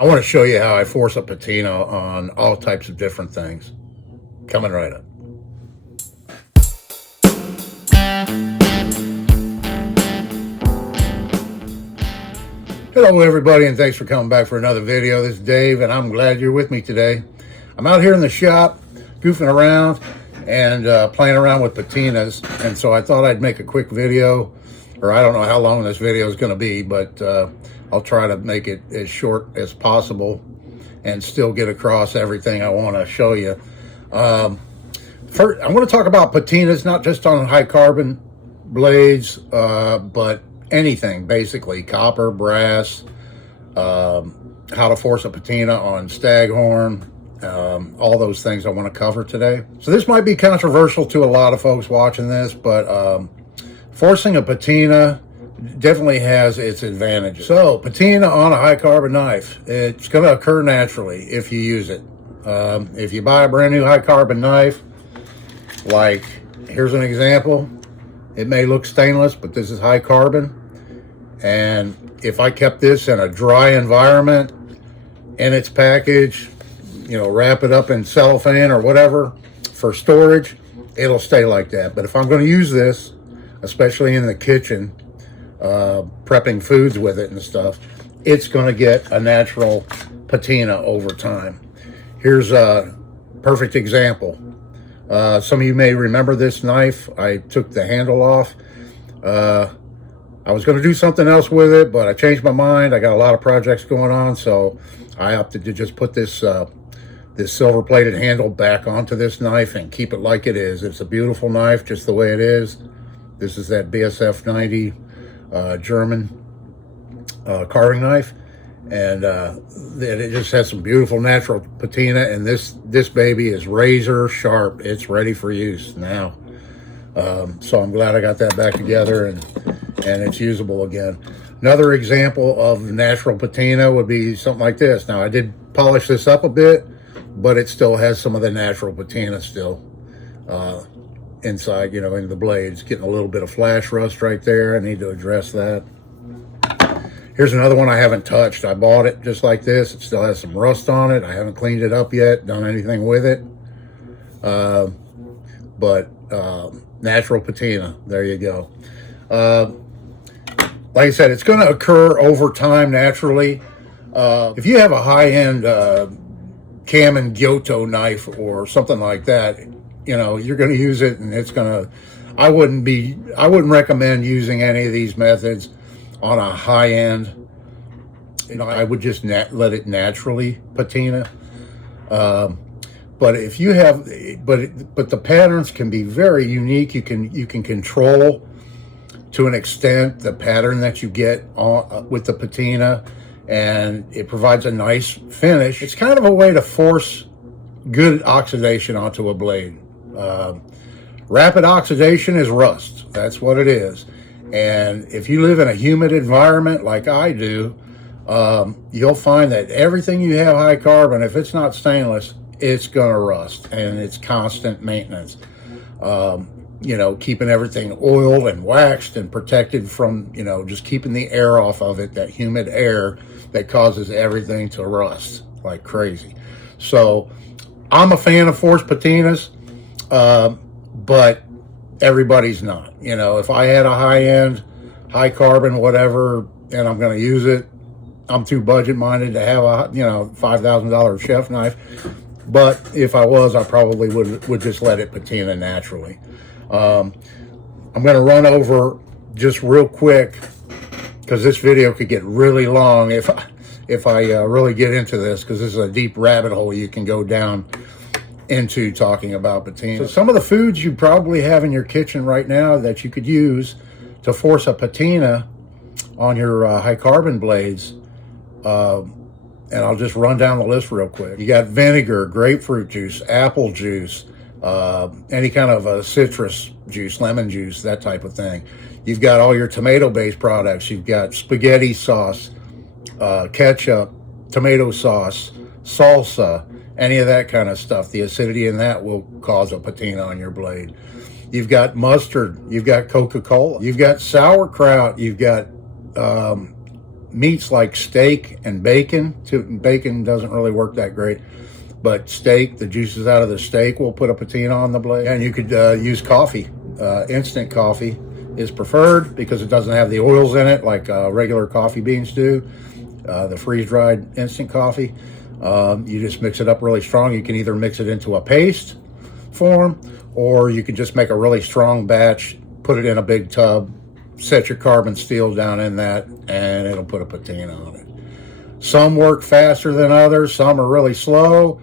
I want to show you how I force a patina on all types of different things. Coming right up. Hello everybody, and thanks for coming back for another video. This is Dave, and I'm glad you're with me today. I'm out here in the shop goofing around and playing around with patinas, and so I thought I'd make a quick video, or I don't know how long this video is going to be, but I'll try to make it as short as possible and still get across everything I want to show you. First, I want to talk about patinas, not just on high carbon blades, but anything basically, copper, brass, how to force a patina on staghorn, all those things I want to cover today. So this might be controversial to a lot of folks watching this, but forcing a patina definitely has its advantages. So patina on a high carbon knife, it's going to occur naturally if you use it. If you buy a brand new high carbon knife, like here's an example, it may look stainless, but this is high carbon. And if I kept this in a dry environment in its package, you know, wrap it up in cellophane or whatever for storage, it'll stay like that. But if I'm going to use this, especially in the kitchen, prepping foods with it and stuff, it's going to get a natural patina over time. Here's a perfect example. Some of you may remember this knife. I took the handle off. I was going to do something else with it, but I changed my mind. I got a lot of projects going on, so I opted to just put this this silver plated handle back onto this knife and keep it like it is. It's a beautiful knife just the way it is. This is that BSF 90 German carving knife, and it just has some beautiful natural patina, and this baby is razor sharp. It's ready for use now. So I'm glad I got that back together and it's usable again. Another example of natural patina would be something like this. Now I did polish this up a bit, but it still has some of the natural patina still inside, you know, in the blades. Getting a little bit of flash rust right there. I need to address that. Here's another one I haven't touched. I bought it just like this. It still has some rust on it. I haven't cleaned it up yet, done anything with it. But natural patina, there you go. Like I said, it's going to occur over time naturally. If you have a high-end Cam and Giotto knife or something like that, you know, you're going to use it, and it's going to, I wouldn't recommend using any of these methods on a high end. You know, I would just let it naturally patina. But if you have, but the patterns can be very unique. You can control to an extent the pattern that you get on, with the patina, and it provides a nice finish. It's kind of a way to force good oxidation onto a blade. Rapid oxidation is rust. That's what it is. And if you live in a humid environment like I do, you'll find that everything you have high carbon, if it's not stainless, it's gonna rust, and it's constant maintenance. You know, keeping everything oiled and waxed and protected from, you know, just keeping the air off of it, that humid air that causes everything to rust like crazy. So I'm a fan of forced patinas, but everybody's not. You know, if I had a high-end, high carbon, whatever, and I'm going to use it, I'm too budget minded to have a, you know, $5,000 chef knife. But if I was, I probably would just let it patina naturally. I'm going to run over just real quick, because this video could get really long if I really get into this, because this is a deep rabbit hole you can go down into talking about patina. So some of the foods you probably have in your kitchen right now that you could use to force a patina on your high carbon blades, and I'll just run down the list real quick. You got vinegar, grapefruit juice, apple juice, any kind of a citrus juice, lemon juice, that type of thing. You've got all your tomato-based products. You've got spaghetti sauce, ketchup, tomato sauce, salsa, any of that kind of stuff. The acidity in that will cause a patina on your blade. You've got mustard, you've got Coca-Cola, you've got sauerkraut, you've got meats like steak and bacon. Bacon doesn't really work that great, but steak, the juices out of the steak will put a patina on the blade. And you could use coffee. Instant coffee is preferred because it doesn't have the oils in it like regular coffee beans do. The freeze-dried instant coffee, you just mix it up really strong. You can either mix it into a paste form, or you can just make a really strong batch, put it in a big tub, set your carbon steel down in that, and it'll put a patina on it. Some work faster than others. Some are really slow.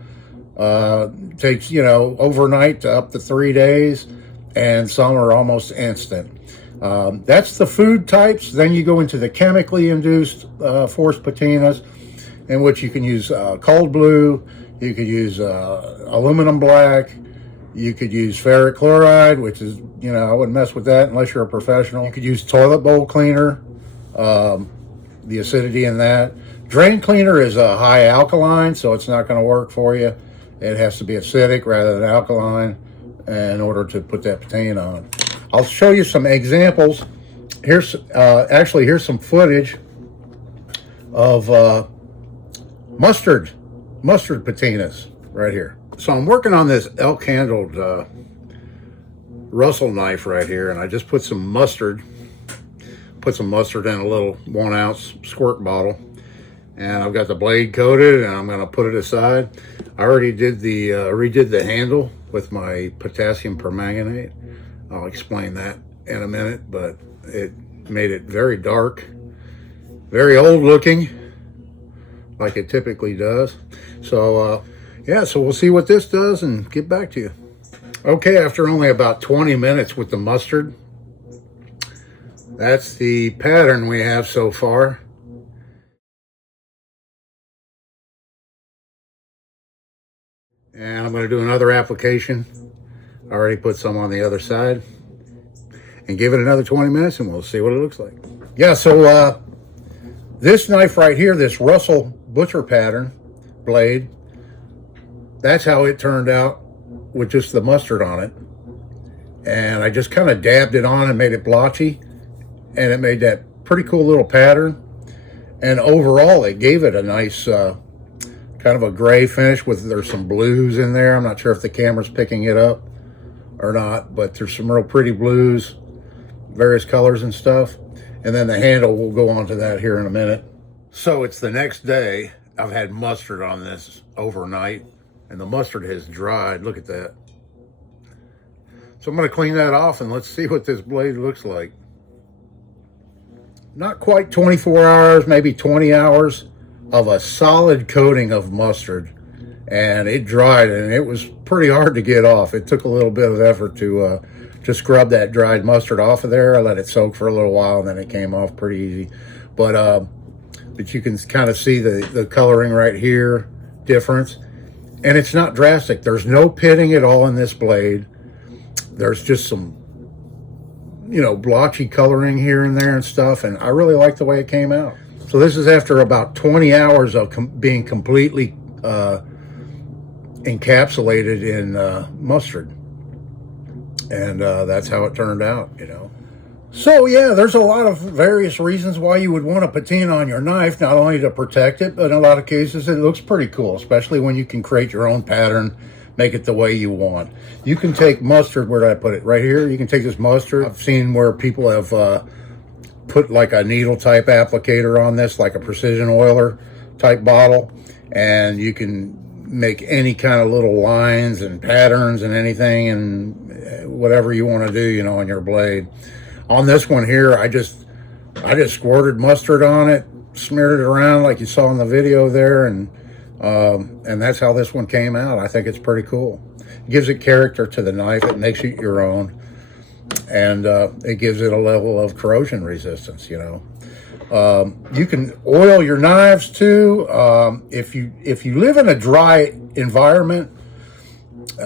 Takes, overnight to up to 3 days, and some are almost instant. That's the food types. Then you go into the chemically induced forced patinas, in which you can use cold blue, you could use aluminum black, you could use ferric chloride, which is, I wouldn't mess with that unless you're a professional. You could use toilet bowl cleaner, the acidity in that. Drain cleaner is a high alkaline, so it's not going to work for you. It has to be acidic rather than alkaline in order to put that patina on. I'll show you some examples. Here's some footage of mustard patinas right here. So I'm working on this elk-handled Russell knife right here, and I just put some mustard in a little 1 ounce squirt bottle, and I've got the blade coated, and I'm going to put it aside. I already did the redid the handle with my potassium permanganate. I'll explain that in a minute, but it made it very dark, very old looking, like it typically does. So yeah, so we'll see what this does and get back to you. Okay, after only about 20 minutes with the mustard, that's the pattern we have so far. And I'm going to do another application. I already put some on the other side. And give it another 20 minutes and we'll see what it looks like. Yeah, so this knife right here, this Russell butcher pattern blade, that's how it turned out with just the mustard on it. And I just kind of dabbed it on and made it blotchy, and it made that pretty cool little pattern. And overall, it gave it a nice kind of a gray finish there's some blues in there. I'm not sure if the camera's picking it up or not, but there's some real pretty blues, various colors and stuff. And then the handle, we'll go on to that here in a minute. So it's the next day. I've had mustard on this overnight, and the mustard has dried. Look at that. So I'm going to clean that off, and let's see what this blade looks like. Not quite 24 hours, maybe 20 hours of a solid coating of mustard, and it dried, and it was pretty hard to get off. It took a little bit of effort to scrub that dried mustard off of there. I let it soak for a little while, and then it came off pretty easy. But you can kind of see the coloring right here, difference. And it's not drastic. There's no pitting at all in this blade. There's just some, blotchy coloring here and there and stuff. And I really like the way it came out. So this is after about 20 hours of being completely encapsulated in mustard. And that's how it turned out, So yeah, there's a lot of various reasons why you would want a patina on your knife, not only to protect it, but in a lot of cases it looks pretty cool, especially when you can create your own pattern, make it the way you want. You can take mustard, where did I put it? Right here. You can take this mustard. I've seen where people have put like a needle type applicator on this, like a precision oiler type bottle, and you can make any kind of little lines and patterns and anything and whatever you want to do, on your blade. On this one here, I just squirted mustard on it, smeared it around like you saw in the video there, and that's how this one came out. I think it's pretty cool. It gives it character to the knife. It makes it your own, and it gives it a level of corrosion resistance. You can oil your knives too. If you live in a dry environment,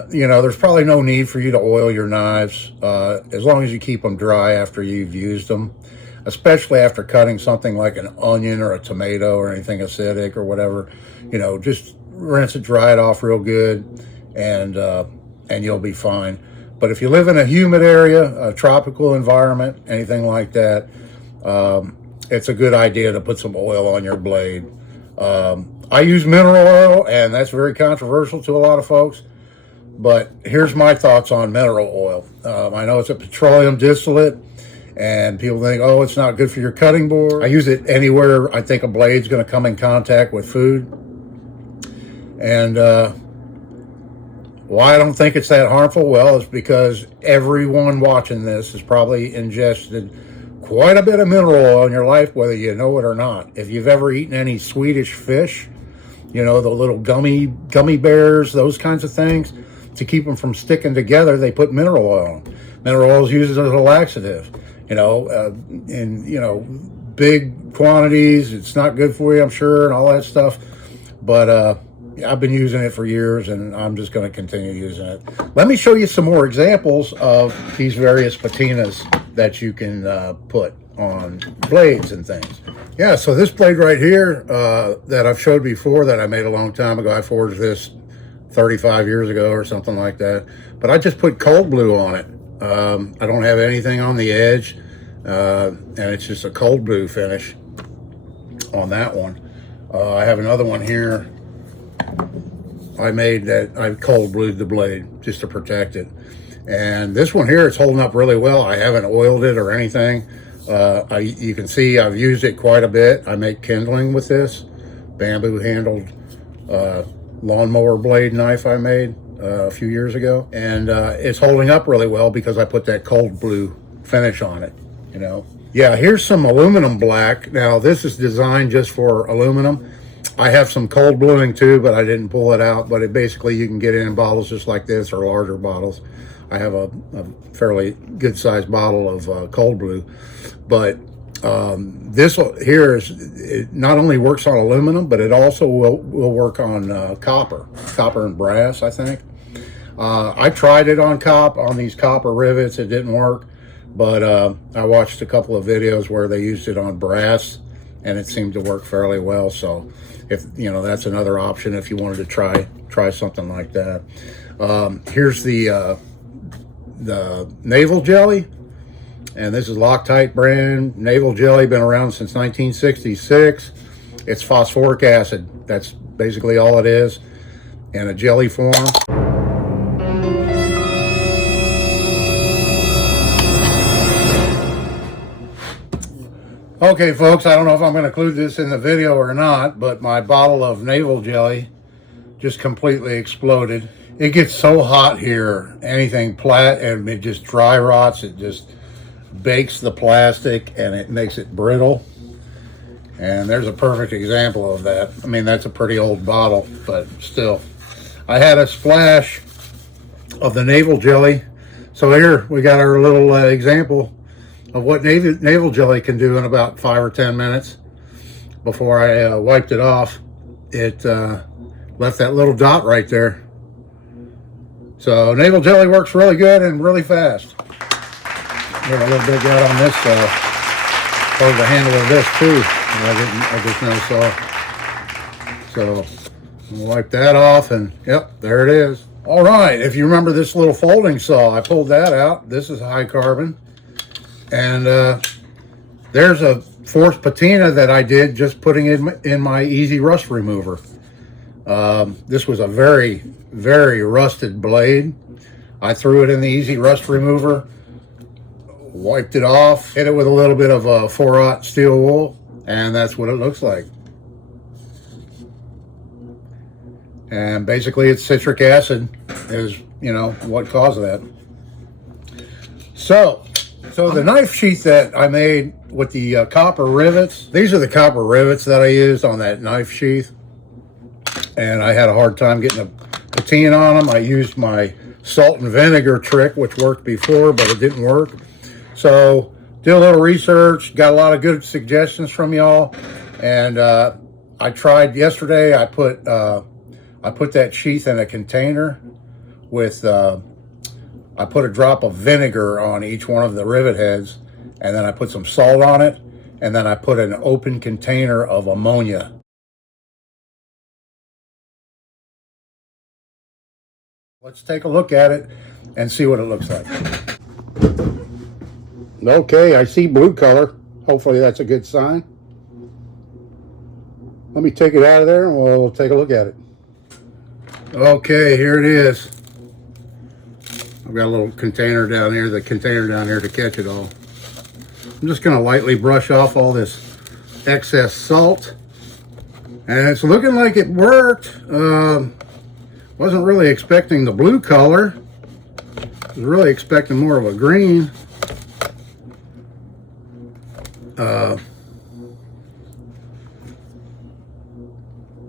there's probably no need for you to oil your knives as long as you keep them dry after you've used them, especially after cutting something like an onion or a tomato or anything acidic or whatever. Just rinse it, dry it off real good, and you'll be fine. But if you live in a humid area, a tropical environment, anything like that, it's a good idea to put some oil on your blade. I use mineral oil, and that's very controversial to a lot of folks. But here's my thoughts on mineral oil. I know it's a petroleum distillate, and people think, oh, it's not good for your cutting board. I use it anywhere I think a blade's going to come in contact with food. And why I don't think it's that harmful? Well, it's because everyone watching this has probably ingested quite a bit of mineral oil in your life, whether you know it or not. If you've ever eaten any Swedish fish, you know, the little gummy bears, those kinds of things, to keep them from sticking together, they put mineral oil on. Mineral oil is used as a laxative, you know, in, you know, big quantities. It's not good for you, I'm sure, and all that stuff. But I've been using it for years, and I'm just going to continue using it. Let me show you some more examples of these various patinas that you can put on blades and things. Yeah, so this blade right here that I've showed before, that I made a long time ago, I forged this 35 years ago or something like that. But I just put cold blue on it. I don't have anything on the edge, and it's just a cold blue finish on that one. I have another one here I made that I cold blued the blade just to protect it. And this one here is holding up really well. I haven't oiled it or anything. You can see I've used it quite a bit. I make kindling with this bamboo handled lawnmower blade knife I made a few years ago. And it's holding up really well because I put that cold blue finish on it, you know. Yeah, here's some aluminum black. Now this is designed just for aluminum. I have some cold bluing too, but I didn't pull it out. But it basically, you can get it in bottles just like this or larger bottles. I have a fairly good sized bottle of cold blue. But this here it not only works on aluminum, but it also will work on copper and brass, I think. I tried it on these copper rivets. It didn't work. But I watched a couple of videos where they used it on brass, and it seemed to work fairly well. So if you know, that's another option if you wanted to try something like that. Here's the naval jelly, and this is Loctite brand naval jelly, been around since 1966. It's phosphoric acid. That's basically all it is in a jelly form. Okay, folks, I don't know if I'm going to include this in the video or not, but my bottle of naval jelly just completely exploded. It gets so hot here, anything and it just dry rots. It just bakes the plastic, and it makes it brittle. And there's a perfect example of that. I mean, that's a pretty old bottle, but still. I had a splash of the naval jelly. So here we got our little example of what naval jelly can do in about 5 or 10 minutes. Before I wiped it off, it left that little dot right there. So naval jelly works really good and really fast. Got a little bit out on this part of the handle of this too. I just now saw. So I'll wipe that off, and yep, there it is. All right, if you remember this little folding saw, I pulled that out. This is high carbon. And there's a forced patina that I did just putting in my easy rust remover. This was a very, very rusted blade. I threw it in the easy rust remover, wiped it off, hit it with a little bit of 4-aught steel wool, and that's what it looks like. And basically it's citric acid is, you know, what caused that. So the knife sheath that I made with the copper rivets, these are the copper rivets that I used on that knife sheath. And I had a hard time getting a patina on them. I used my salt and vinegar trick, which worked before, but it didn't work. So did a little research, got a lot of good suggestions from y'all. And I tried yesterday, I put that sheath in a container with I put a drop of vinegar on each one of the rivet heads, and then I put some salt on it, and then I put an open container of ammonia. Let's take a look at it and see what it looks like. Okay, I see blue color. hopefully that's a good sign. Let me take it out of there and we'll take a look at it. Okay, here it is. I've got a little container down here, to catch it all. I'm just going to lightly brush off all this excess salt. And it's looking like it worked. Wasn't really expecting the blue color. I was really expecting more of a green.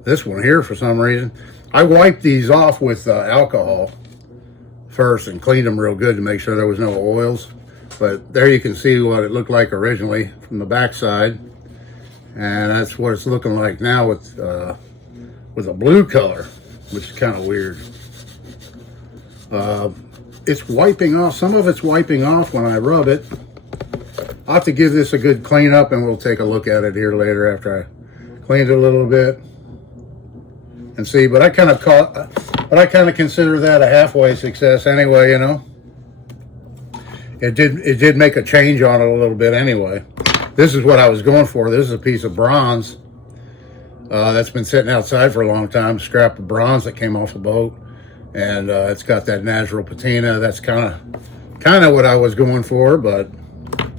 This one here, for some reason, I wiped these off with alcohol first and cleaned them real good to make sure there was no oils. But there you can see what it looked like originally from the backside, and that's what it's looking like now with a blue color, which is kind of weird. It's wiping off. Some of it's wiping off when I rub it. I'll have to give this a good clean up, and we'll take a look at it here later after I cleaned it a little bit and see. But I kind of consider that a halfway success anyway. You know, it did make a change on it a little bit anyway. This is what I was going for. This is a piece of bronze that's been sitting outside for a long time. Scrap of bronze that came off a boat, and it's got that natural patina. That's kind of what I was going for, but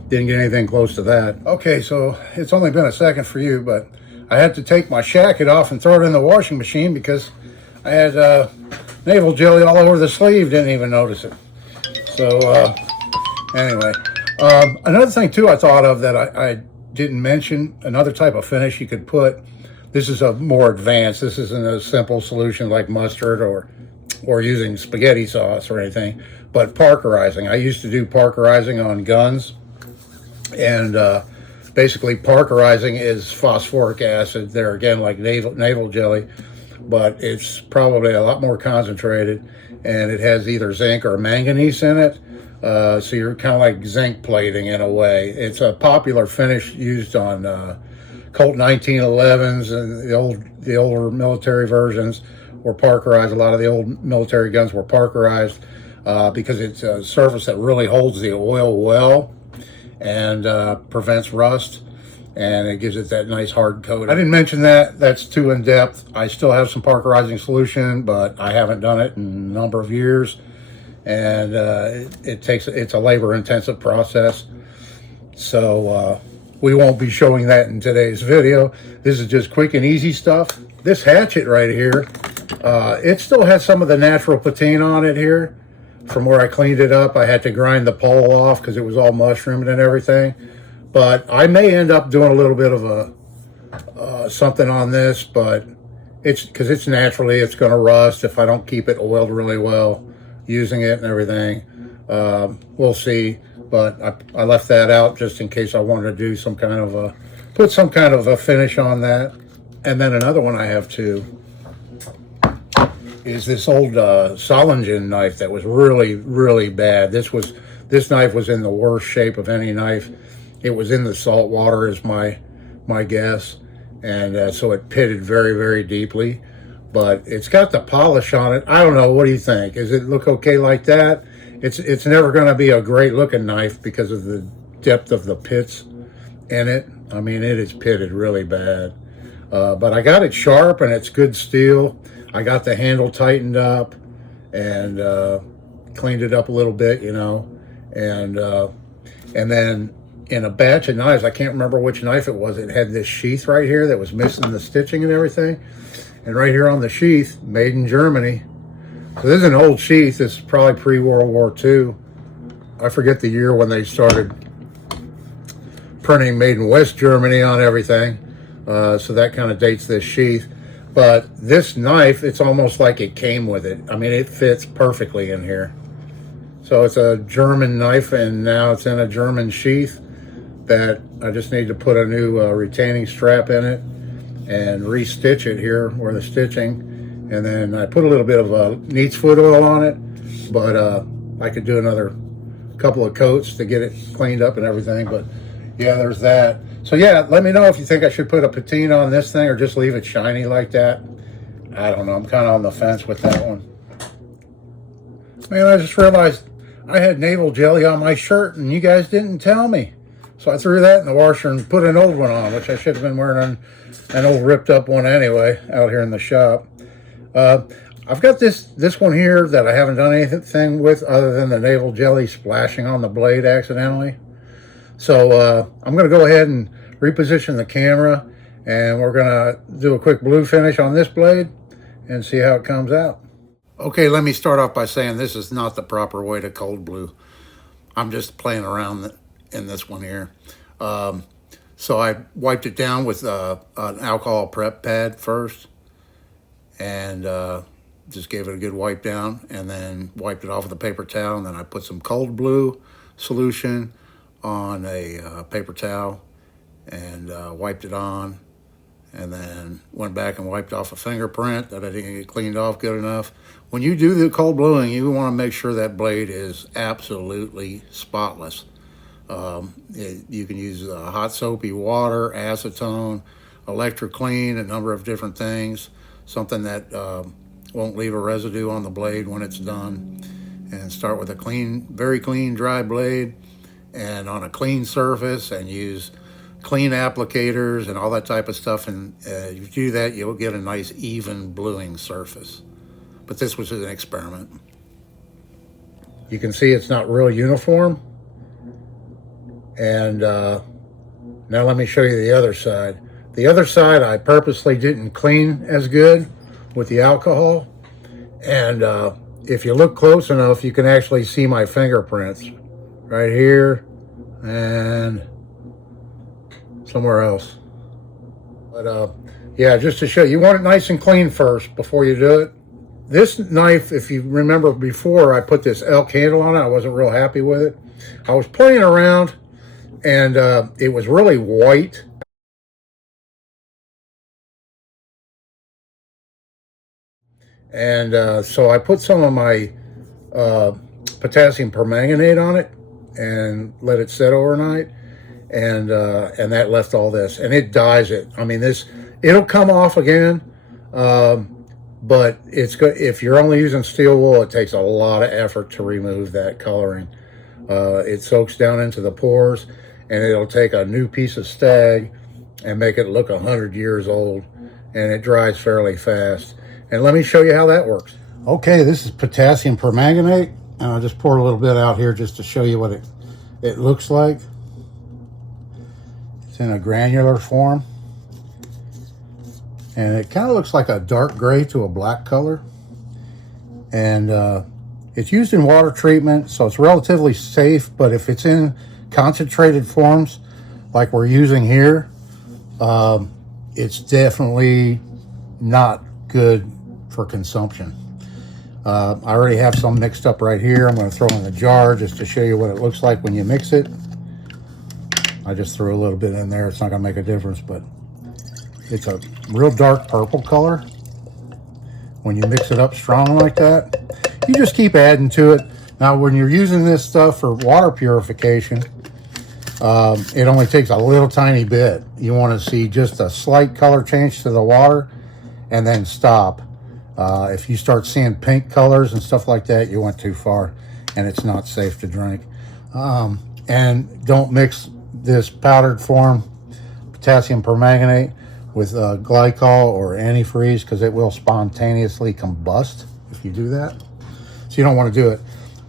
didn't get anything close to that. Okay, so it's only been a second for you, but I had to take my shacket off and throw it in the washing machine because I had naval jelly all over the sleeve. Didn't even notice it. So anyway, another thing too I thought of that I didn't mention, another type of finish you could put. This is a more advanced. This isn't a simple solution like mustard or using spaghetti sauce or anything, but parkerizing. I used to do parkerizing on guns, and basically parkerizing is phosphoric acid. There again, like naval jelly, but it's probably a lot more concentrated, and it has either zinc or manganese in it. So you're kind of like zinc plating in a way. It's a popular finish used on Colt 1911s and the older military versions were parkerized. A lot of the old military guns were parkerized because it's a surface that really holds the oil well and prevents rust, and it gives it that nice hard coat. I didn't mention that. That's too in depth. I still have some parkerizing solution, but I haven't done it in a number of years, and it's a labor intensive process. So we won't be showing that in today's video. This is just quick and easy stuff. This hatchet right here, it still has some of the natural patina on it here. From where I cleaned it up, I had to grind the pole off because it was all mushroomed and everything. But I may end up doing a little bit of a something on this, but it's because it's going to rust if I don't keep it oiled really well, using it and everything. We'll see. But I left that out just in case I wanted to do some kind of put some kind of a finish on that. And then another one I have too is this old Solingen knife that was really, really bad. This knife was in the worst shape of any knife. It was in the salt water, is my guess, and so it pitted very, very deeply. But it's got the polish on it. I don't know. What do you think? Does it look okay like that? It's never going to be a great looking knife because of the depth of the pits in it. I mean, it is pitted really bad. But I got it sharp and it's good steel. I got the handle tightened up and cleaned it up a little bit, you know. And then in a batch of knives, I can't remember which knife it was. It had this sheath right here that was missing the stitching and everything. And right here on the sheath, made in Germany. So this is an old sheath. This is probably pre-World War II. I forget the year when they started printing made in West Germany on everything. So that kind of dates this sheath. But this knife, it's almost like it came with it. I mean, it fits perfectly in here. So it's a German knife, and now it's in a German sheath that I just need to put a new retaining strap in it and re-stitch it here where the stitching. And then I put a little bit of neat's foot oil on it, but I could do another couple of coats to get it cleaned up and everything. But yeah, there's that. So yeah, let me know if you think I should put a patina on this thing or just leave it shiny like that. I don't know. I'm kind of on the fence with that one. Man, I just realized I had naval jelly on my shirt and you guys didn't tell me. So I threw that in the washer and put an old one on, which I should have been wearing an old ripped up one anyway out here in the shop. I've got this one here that I haven't done anything with other than the naval jelly splashing on the blade accidentally. So I'm going to go ahead and reposition the camera, and we're going to do a quick blue finish on this blade and see how it comes out. Okay, let me start off by saying this is not the proper way to cold blue. I'm just playing around in this one here. So I wiped it down with an alcohol prep pad first, and just gave it a good wipe down, and then wiped it off with a paper towel, and then I put some cold blue solution on a paper towel and wiped it on, and then went back and wiped off a fingerprint that I didn't get cleaned off good enough. When you do the cold bluing, you want to make sure that blade is absolutely spotless. You can use hot soapy water, acetone, electric clean, a number of different things, something that won't leave a residue on the blade when it's done. And start with a clean, very clean, dry blade, and on a clean surface, and use clean applicators and all that type of stuff. And if you do that, you'll get a nice even bluing surface. But this was an experiment. You can see it's not real uniform. And now let me show you the other side. The other side I purposely didn't clean as good with the alcohol. And if you look close enough, you can actually see my fingerprints right here and somewhere else. But yeah, just to show you, want it nice and clean first before you do it. This knife, if you remember before, I put this elk handle on it. I wasn't real happy with it. I was playing around, and it was really white. And so I put some of my potassium permanganate on it and let it set overnight, and that left all this, and it dyes it. I mean, it'll come off again, but it's good. If you're only using steel wool, it takes a lot of effort to remove that coloring. It soaks down into the pores, and it'll take a new piece of stag and make it look 100 years old, and it dries fairly fast. And let me show you how that works. Okay, this is potassium permanganate, and I'll just pour a little bit out here just to show you what it looks like. It's in a granular form, and it kind of looks like a dark gray to a black color. And it's used in water treatment, so it's relatively safe, but if it's in concentrated forms like we're using here, it's definitely not good for consumption. I already have some mixed up right here. I'm going to throw in a jar just to show you what it looks like when you mix it. I just threw a little bit in there. It's not going to make a difference, but it's a real dark purple color. When you mix it up strong like that, you just keep adding to it. Now, when you're using this stuff for water purification, it only takes a little tiny bit. You want to see just a slight color change to the water and then stop. If you start seeing pink colors and stuff like that, you went too far, and it's not safe to drink. And don't mix this powdered form potassium permanganate with glycol or antifreeze, because it will spontaneously combust if you do that. So you don't want to do it.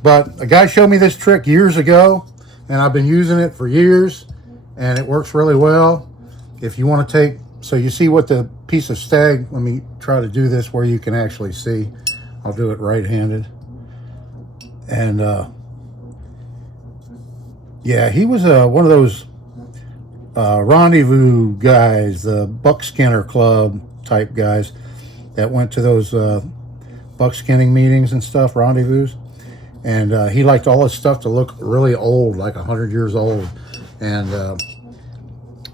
But a guy showed me this trick years ago, and I've been using it for years, and it works really well. If you want to take, so you see what the piece of stag, let me try to do this where you can actually see. I'll do it right-handed. And yeah, he was one of those rendezvous guys, the buckskinner club type guys that went to those buckskinning meetings and stuff, rendezvous. And he liked all his stuff to look really old, like 100 years old. And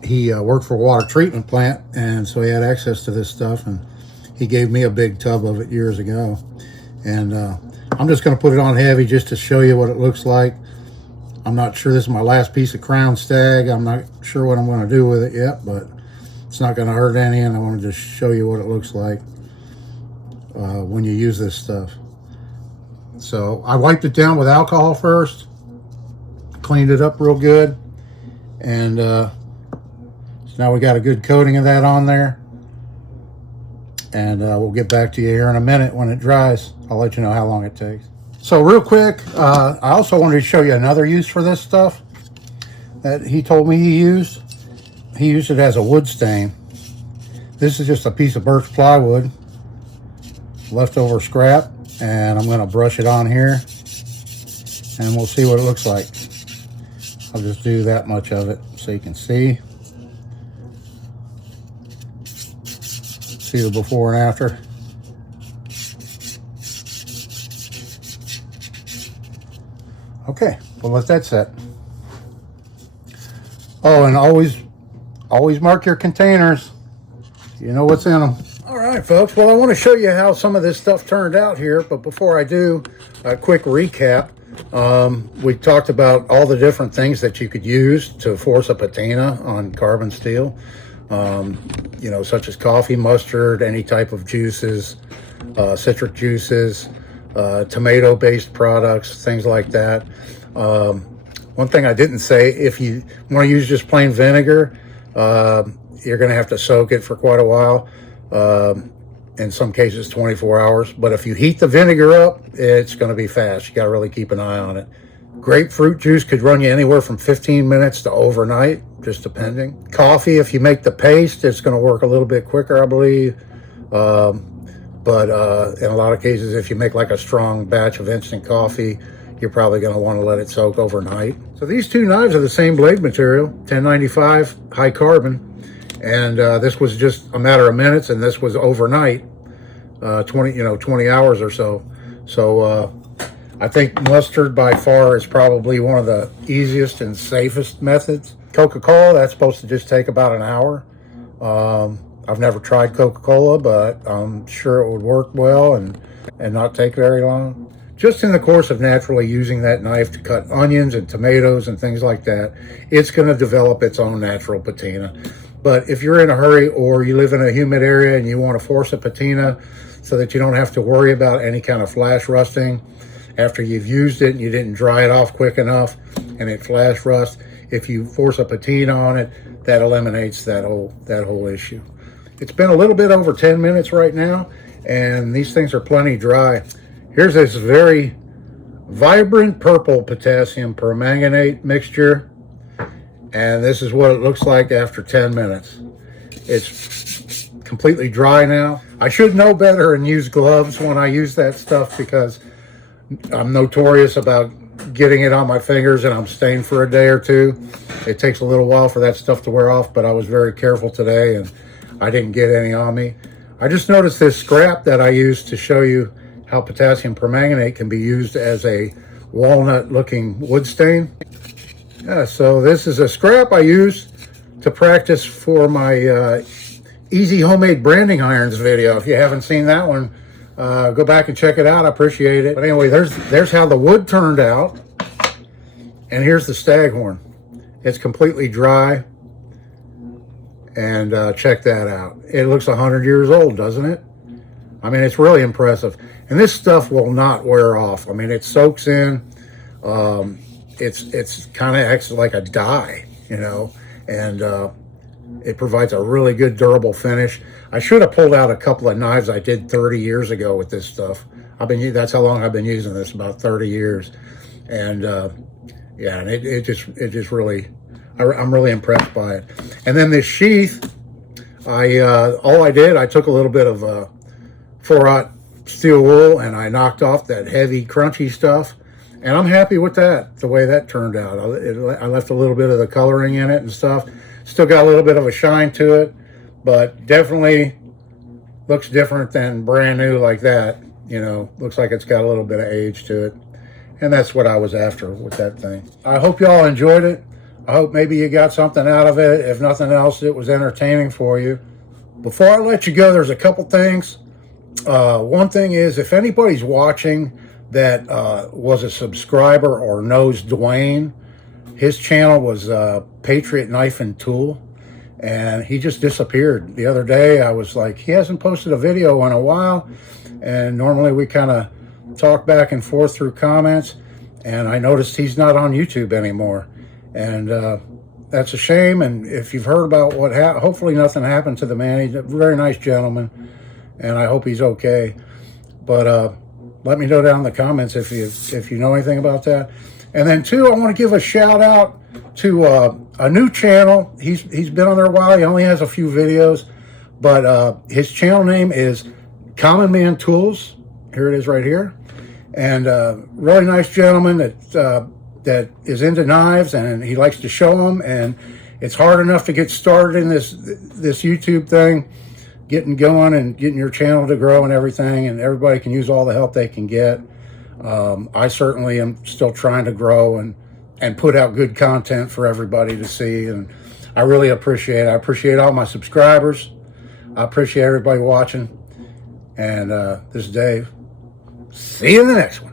he worked for a water treatment plant, and so he had access to this stuff, and he gave me a big tub of it years ago. And I'm just going to put it on heavy just to show you what it looks like. I'm not sure this is my last piece of crown stag. I'm not sure what I'm going to do with it yet, but it's not going to hurt any, and I want to just show you what it looks like when you use this stuff. So I wiped it down with alcohol first, cleaned it up real good, And so now we got a good coating of that on there. And we'll get back to you here in a minute when it dries. I'll let you know how long it takes. So real quick, I also wanted to show you another use for this stuff that he told me he used. He used it as a wood stain. This is just a piece of birch plywood, leftover scrap, and I'm going to brush it on here and we'll see what it looks like. I'll just do that much of it so you can see the before and after. Okay, we'll let that set. Oh, and always mark your containers. You know what's in them. All right, folks. Well, I want to show you how some of this stuff turned out here, but before I do, a quick recap. We talked about all the different things that you could use to force a patina on carbon steel. You know, such as coffee, mustard, any type of juices, citric juices, tomato-based products, things like that. One thing I didn't say, if you want to use just plain vinegar, you're going to have to soak it for quite a while. In some cases 24 hours, but if you heat the vinegar up, it's going to be fast. You got to really keep an eye on it. Grapefruit juice could run you anywhere from 15 minutes to overnight, just depending. Coffee, if you make the paste, it's going to work a little bit quicker, I believe. But in a lot of cases, if you make like a strong batch of instant coffee, you're probably going to want to let it soak overnight. So these two knives are the same blade material, 1095 high carbon. And this was just a matter of minutes, and this was overnight, 20 hours or so. So I think mustard by far is probably one of the easiest and safest methods. Coca-Cola, that's supposed to just take about an hour. I've never tried Coca-Cola, but I'm sure it would work well and not take very long. Just in the course of naturally using that knife to cut onions and tomatoes and things like that, it's going to develop its own natural patina. But if you're in a hurry or you live in a humid area and you want to force a patina so that you don't have to worry about any kind of flash rusting after you've used it and you didn't dry it off quick enough and it flash rusts, if you force a patina on it, that eliminates that whole issue. It's been a little bit over 10 minutes right now, and these things are plenty dry. Here's this very vibrant purple potassium permanganate mixture. And this is what it looks like after 10 minutes. It's completely dry now. I should know better and use gloves when I use that stuff because I'm notorious about getting it on my fingers and I'm stained for a day or two. It takes a little while for that stuff to wear off, but I was very careful today and I didn't get any on me. I just noticed this scrap that I used to show you how potassium permanganate can be used as a walnut-looking wood stain. Yeah, so this is a scrap I use to practice for my easy homemade branding irons video. If you haven't seen that one, go back and check it out. I appreciate it. But anyway, there's how the wood turned out. And here's the staghorn. It's completely dry. And check that out. It looks 100 years old, doesn't it? I mean, it's really impressive. And this stuff will not wear off. I mean, it soaks in. It's kind of acts like a dye, you know, and it provides a really good durable finish. I should have pulled out a couple of knives I did 30 years ago with this stuff. That's how long I've been using this, about 30 years. And yeah, and it just really, I'm really impressed by it. And then this sheath, I took a little bit of 4/0 steel wool and I knocked off that heavy crunchy stuff. And I'm happy with that, the way that turned out. I left a little bit of the coloring in it and stuff. Still got a little bit of a shine to it, but definitely looks different than brand new like that. You know, looks like it's got a little bit of age to it. And that's what I was after with that thing. I hope you all enjoyed it. I hope maybe you got something out of it. If nothing else, it was entertaining for you. Before I let you go, there's a couple things. One thing is, if anybody's watching that was a subscriber or knows Dwayne, his channel was Patriot Knife and Tool, and he just disappeared. The other day I was like, he hasn't posted a video in a while, and normally we kind of talk back and forth through comments, and I noticed he's not on YouTube anymore. And that's a shame. And if you've heard about what happened, hopefully nothing happened to the man. He's a very nice gentleman, and I hope he's okay. But let me know down in the comments if you know anything about that. And then two, I want to give a shout out to a new channel. He's been on there a while. He only has a few videos, but his channel name is Common Man Tools. Here it is right here. And really nice gentleman that is into knives, and he likes to show them. And it's hard enough to get started in this YouTube thing, getting going and getting your channel to grow and everything, and everybody can use all the help they can get. I certainly am still trying to grow and put out good content for everybody to see, and I really appreciate it. I appreciate all my subscribers. I appreciate everybody watching, and this is Dave. See you in the next one.